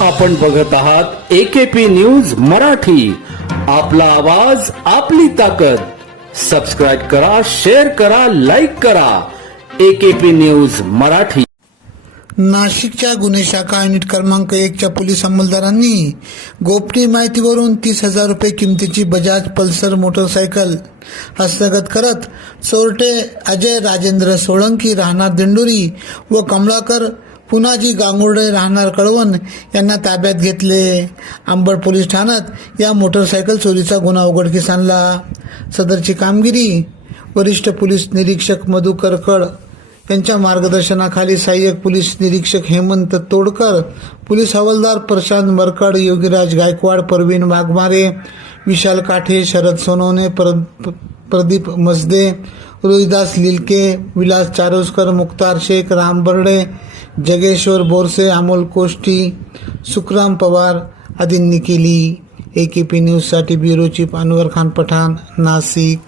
आपण बघत आहात एकेपी न्यूज मराठी. आपला आवाज आपली ताकद. सबस्क्राईब करा शेअर करा लाईक करा. AKP news Marathi. नाशिकच्या गुन्हे शाखा युनिट क्रमांक एकच्या पोलीस अंमलदारांनी गोपनीय माहितीवरून तीस हजार रुपये किमतीची बजाज पल्सर मोटरसायकल हस्तगत करत चोरटे अजय राजेंद्र सोळंकी राहणार दिंडोरी व कमलाकर पुनाजी गांगुर्डे राहणार कळवण यांना ताब्यात घेतले. आंबड पोलीस ठाण्यात या मोटरसायकल चोरीचा गुन्हा उघडकीस आणला. सदरची कामगिरी वरिष्ठ पोलीस निरीक्षक मधुकर कड त्यांच्या मार्गदर्शनाखाली सहाय्यक पोलीस निरीक्षक हेमंत तोडकर पोलीस हवालदार प्रशांत मरकड योगीराज गायकवाड परवीन वाघमारे विशाल काठे शरद सोनवणे प्र प्रदीप मसदे रोहिदास लिलके विलास चारोसकर मुक्तार शेख राम बर्डे जगेश्वर बोरसे अमोल कोष्टी सुखराम पवार आदींनी केली. ए के पी न्यूजसाठी ब्युरो चीफ अनवर खान पठाण नाशिक.